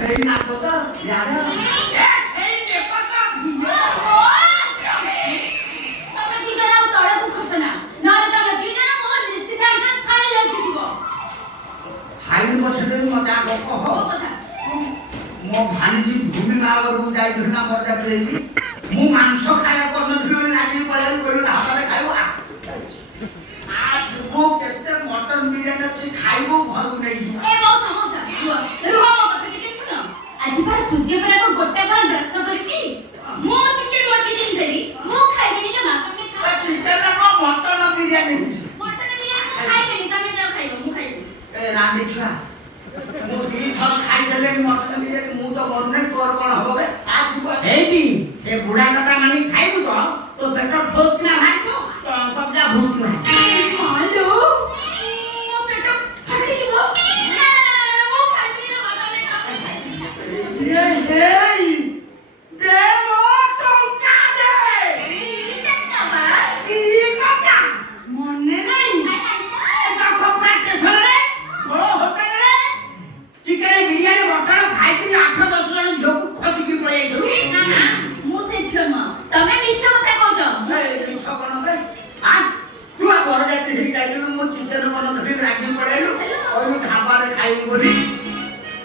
ସେଇ ନାକ ତ ୟାର ଏ ସେଇ ଦେଖ ତ ତମେ ଦି ଜଣ ଆଉ ତଳକୁ ଖସନା ନହେଲେ ତମେ ଦି ଜଣ ମୋ ନିଶ୍ଚିତ ଏଇଟା ଖାଇ ଲାଗିଯିବ। ଖାଇନି ପଛରେ ମତେ ଆଗ କହ ମୋ ଭାଣିଜୀ ଭୂମି ମାଘରକୁ ଯାଇଥିଲି ନା ମଜା ଦେଇକି ମୁଁ ମାଂସ ଖାଇବା କରିନଥିଲି ବୋଲି ରାଗିକି ପଳେଇଲି ବୋଲି ହାତରେ ଖାଇବୁ ତୁ କେତେ ମଟନ ବିରିୟାନୀ ଅଛି ଖାଇବୁ ଘରକୁ ନେଇଯିବୁ। ଏ ମୋ ସମୋସା ରୁହ ମୋ କଥା ଟିକେ ଶୁଣ। ଆଜି ପରା ସୂର୍ଯ୍ୟପରାଗ ଗୋଟା କଣ ଗ୍ରାସ କରିଛି। ମୁଁ ଚିକେନ ବିରିୟାନୀ ଖାଇବି ମୁଁ ଖାଇବିନି ଲୋ ମା ତମେ ଖାଅ। ଚିକେନ ନ ମଟନ ବିରିୟାନୀ ହେଇଛି। ମଟନ ବିରିୟାନୀ ମୁଁ ଖାଇବିନି ତମେ ଯାଅ ଖାଇବ ମୁଁ ଖାଇବି। ଏ ରାଣ୍ଡି ଛୁଆ ମୁଁ ଦି ଥର ଖାଇସାରିଲିଣି ମଟନ ବିରିୟାନୀ ମୁଁ ତ ମରୁନି ତୋର କଣ ହବ ବେ ଏଇଟି ସେ ବୁଢା କଥା ମାନି ଖାଇବୁ ତ ତୋ ପେଟ ଠୋସ୍ କିନା ବାହାରିବ ତ କବଜା ଭୁସ୍ କିନା ହାଲୋ ମୋ ପେଟ ଫାଟିଯିବ। ନା ମୁଁ ଖାଇବିନି ଲୋ ମା ତମେ ଖାଅ। ହେଇ ଦେ ମୋ ଟଙ୍କା ଦେ କି ଟଙ୍କା ମନେ ନାହିଁ ଖପରା ଷ୍ଟେସନରେ ବଡ଼ ହୋଟେଲରେ ଚିକେନ ବିରିୟାନୀ ମଟନ ଖାଇକିରି 8-10 ଜଣ ଝିଅକୁ ଖୋଜିକି ପଳେଇ ଯାଇଥିଲୁ। ନା ମୁଁ ସେ ଝିଅ ନୁହଁ ତମେ ମିଛ କଥା କହୁଛ। ମିଛ କଣ ବେ ତୁ ବରଯାତ୍ରୀ ହେଇ ଯାଇଥିଲୁ ମୁଁ ଚିକେନ କରିନଥିଲି ରାଗିକି ପଳେଇଲୁ କହିଲୁ ଢାବାରେ ଖାଇବି ବୋଲି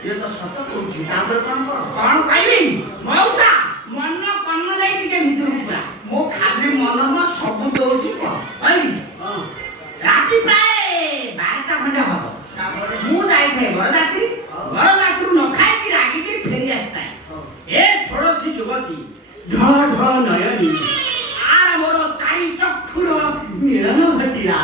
ଇଏ ତ ସତ କହୁଛି ତାପରେ କଣ କର କଣ କହିବି ମଉସା ମନ କର୍ଣ୍ଣ ଦେଇ ଟିକେ ଭିତରକୁ ପୁରା ମୁଁ ଖାଲି ମନ ନୁହଁ ସବୁ ଦଉଛି କହିବି ରାତି ପ୍ରାୟ 12ଟା ଖଣ୍ଡେ ହବ ତାପରେ ମୁଁ ଯାଇଥାଏ ବରଯାତ୍ରୀରୁ ନ ଖାଇକି ରାଗିକି ଫେରି ଆସିଥାଏ। ଏ ଷୋଡ଼ଶୀ ଯୁବତୀ ଢ ଢ ନୟନୀ ଆର ମୋର 4 ଚକ୍ଷୁର ମିଳନ ଘଟିଲା।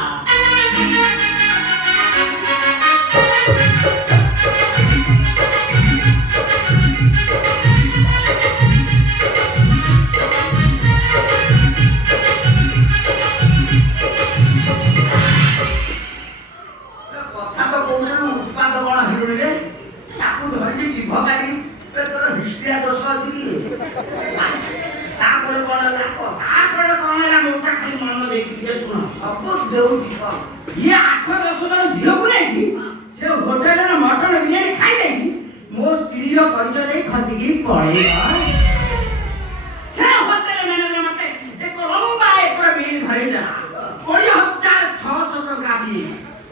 କଥା ତ କହୁଥିଲୁ ଉତ୍ପାଦ କଣ ହେଲୁଣି ରେ ତାକୁ ଧରିକି ଜିଭ କାଢିକି ତୋର ହିଷ୍ଟ୍ରିଆ ଦୋଷ ଅଛି କି ତାପରେ କଣ ହେଲା ତାପରେ କଣ ହେଲା ମଉସା ଖାଲି ମନ ଦେଇକି ଟିକେ ଶୁଣ ସବୁ ଦେଉଛି କଣ ଇଏ 8-10 ଜଣ ଝିଅକୁ ନେଇକି ସେ ହୋଟେଲର ମଟନ ବିରିୟାନୀ ଖାଇଦେଇକି ମୋ ସ୍ତ୍ରୀର ପରିଚୟ ଦେଇ ଖସିକିରି ପଳେଇଲା। ସେ ହୋଟେଲ ମ୍ୟାନେଜର ମତେ ଏକ ଲମ୍ବା ଏକର ବିଲ୍ ଧରେଇଦେଲା 20,600 ଟଙ୍କା ବିଲ୍।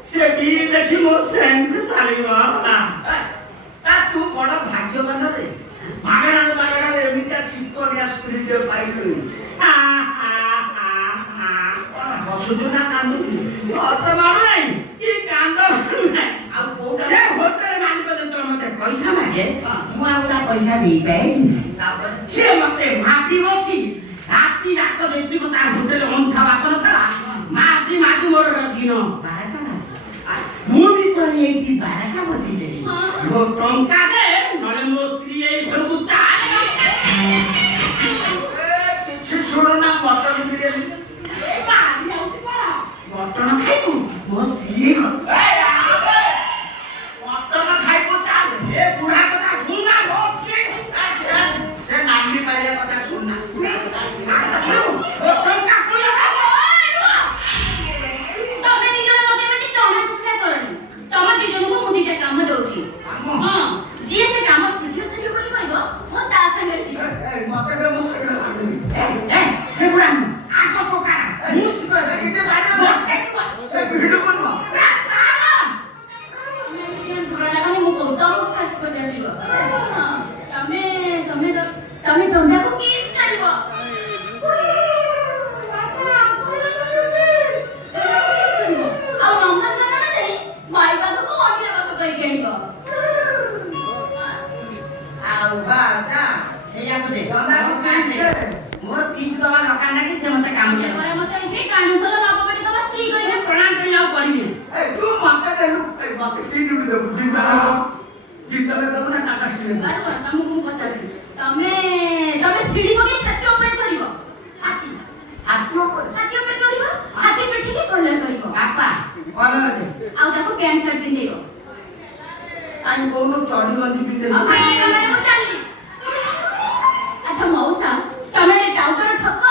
ସେ ବିଲ୍ ଦେଖି ମୋ ସେନ୍ସ ଚାଲିଗଲା। ତୁ ବଡ ଭାଗ୍ୟବାନ ରେ ମାଗଣାରେ ଏମିତିଆ ଚିକଣିଆ ସ୍ତ୍ରୀଟେ ପାଇଲୁ କଣ ହସୁଛୁ ନା କାନ୍ଦୁଛୁ ହସ ମାଡୁ ନାହିଁ କି କାନ୍ଦ ମାଡୁ ନାହିଁ। ଆଉ କୋଉଟା ସେ ହୋଟେଲ ମାଲିକ ଯେତେବେଳେ ମତେ ପଇସା ମାଗେ ମୁଁ ଆଉ ତା ପଇସା ଦେଇପାରିବି ତାପରେ ସେ ମତେ ମାଟି ବସି ରାତି ଯାକ ଯେତିକି ତା ହୋଟେଲ ଅଣ୍ଠା ବାସନ ଥିଲା ମାଜି ମୋର ଦିନ 12ଟା ବାଜିଲା। ମୁଁ ବି ତୋର ଏଇଠି 12ଟା ବଜେଇଦେଲି ମୋ ଟଙ୍କା ଦେ ନହେଲେ ମୋ ସ୍ତ୍ରୀ ଏଇ ଘରକୁ ଚାଲେ। କିଛି ଶୁଣୁ ନା ମଟନ ବିରିୟାନୀ ମଟନ ଖାଇବୁ ମୋ ସ୍ତ୍ରୀ ମଟନ ଖାଇବୁ ଚାଲେ ଏ ବୁଢା କଥା ଶୁଣନା ମୋ ସ୍ତ୍ରୀ ସେ ନାଲି ପାଳିଆ କଥା ଶୁଣନା ଟଙ୍କା ତମେ ଦି ଜଣ ମତେ ଏମିତି ଟଣା ପୁଛା କରନି। ତମ ଦି ଜଣଙ୍କୁ ମୁଁ ଦିଟା କାମ ଦଉଛି। ହଁ ଯିଏ ସେ କାମ ଶିଖିବ ବୋଲି କହିବ ମୁଁ ତା ସାଙ୍ଗରେ ଯିବି। ମତେ ଦେ ମୁଁ ଶୀଘ୍ର ସାଙ୍ଗରେ ସେ ବୁଢା ଆଗ ପ୍ରକାର ମୁଁ ଶୀଘ୍ର ସାଙ୍ଗରେ ସେ ଭିଡକୁ ନୁହଁ ଝଗଡ଼ା ଲାଗୁନି ମୁଁ କହୁ ତମକୁ ଫାଷ୍ଟ ପଚାରିଯିବ ତମେ ଚନ୍ଦାକୁ କିସ୍ କରିବ। ଆଉ ନନ୍ଦନକାନନ ଯାଇ ଭାଇ ପାଖକୁ ଅଢିଆ ପାଖ କରିକି ଆଣିବ। ଆଉ ବାଜା ସେଇଆକୁ ଦେ ମୋର ପିସ୍ ଦବା ଦରକାର ନାହିଁ ସେ ମତେ କାମୁଡିବ ପରେ ମତେ ଏଠି କାଣୁଥଲ ବାପ ବୋଲି ତମ ସ୍ତ୍ରୀ କହିବେ ପ୍ରଣାମ କରି ଆଉ କରିବି ତୁ ମତେ ଦେଲୁ ମତେ କି ଡ୍ୟୁଟି ଦେବୁ ଜିନ୍ଦଲେ ଦେବୁ ନା ଟାଟା ଷ୍ଟିଲ୍ ବରାବର ତମକୁ ମୁଁ ପଚାରୁଛି ତମେ ସିଡି ପକେଇ ଛାତି ଉପରେ ଚଢିବ ହାତୀ ଉପରେ ଚଢିବ ହାତୀ ପିଠିକି କଲର କରିବ ବାପା କଲର ଦେ ଆଉ ତାକୁ ପ୍ୟାଣ୍ଟ ସାର୍ଟ ପିନ୍ଧେଇବ କାଇଁ କହୁନୁ ଚଢି ଗଞ୍ଜି ପିନ୍ଧେଇ ଆଉ ଭାଇ ମାନେ ମୁଁ ଚାଲିଲି। ଆଚ୍ଛା ମଉସା ତମେ ଗୋଟେ ଟାଉଟର ଠକ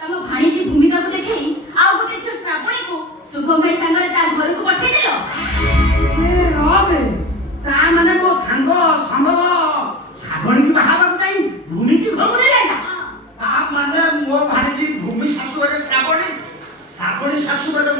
ତମ ଭାଣିଜୀ ଭୂମିକାକୁ ଦେଖେଇ ଆଉ ଗୋଟେ ଝିଅ ଶ୍ରାବଣୀକୁ ଶୁଭମ ଭାଇ ସାଙ୍ଗରେ ତା ଘରକୁ ପଠେଇଦେଲ। ରବେ ତା ମାନେ ମୋ ସାଙ୍ଗ ସମ୍ଭବ ଶ୍ରାବଣୀକି ବାହା ହେବାକୁ ଯାଇ ଭୂମିକି ଘରକୁ ନେଇ ଯାଇଥିଲା। ହଁ ତା ମାନେ ମୋ ଭାଣିଜୀ ଭୂମି ଶାଶୁ ଘରେ ଶ୍ରାବଣୀ, ଶ୍ରାବଣୀ ଶାଶୁ ଘରେ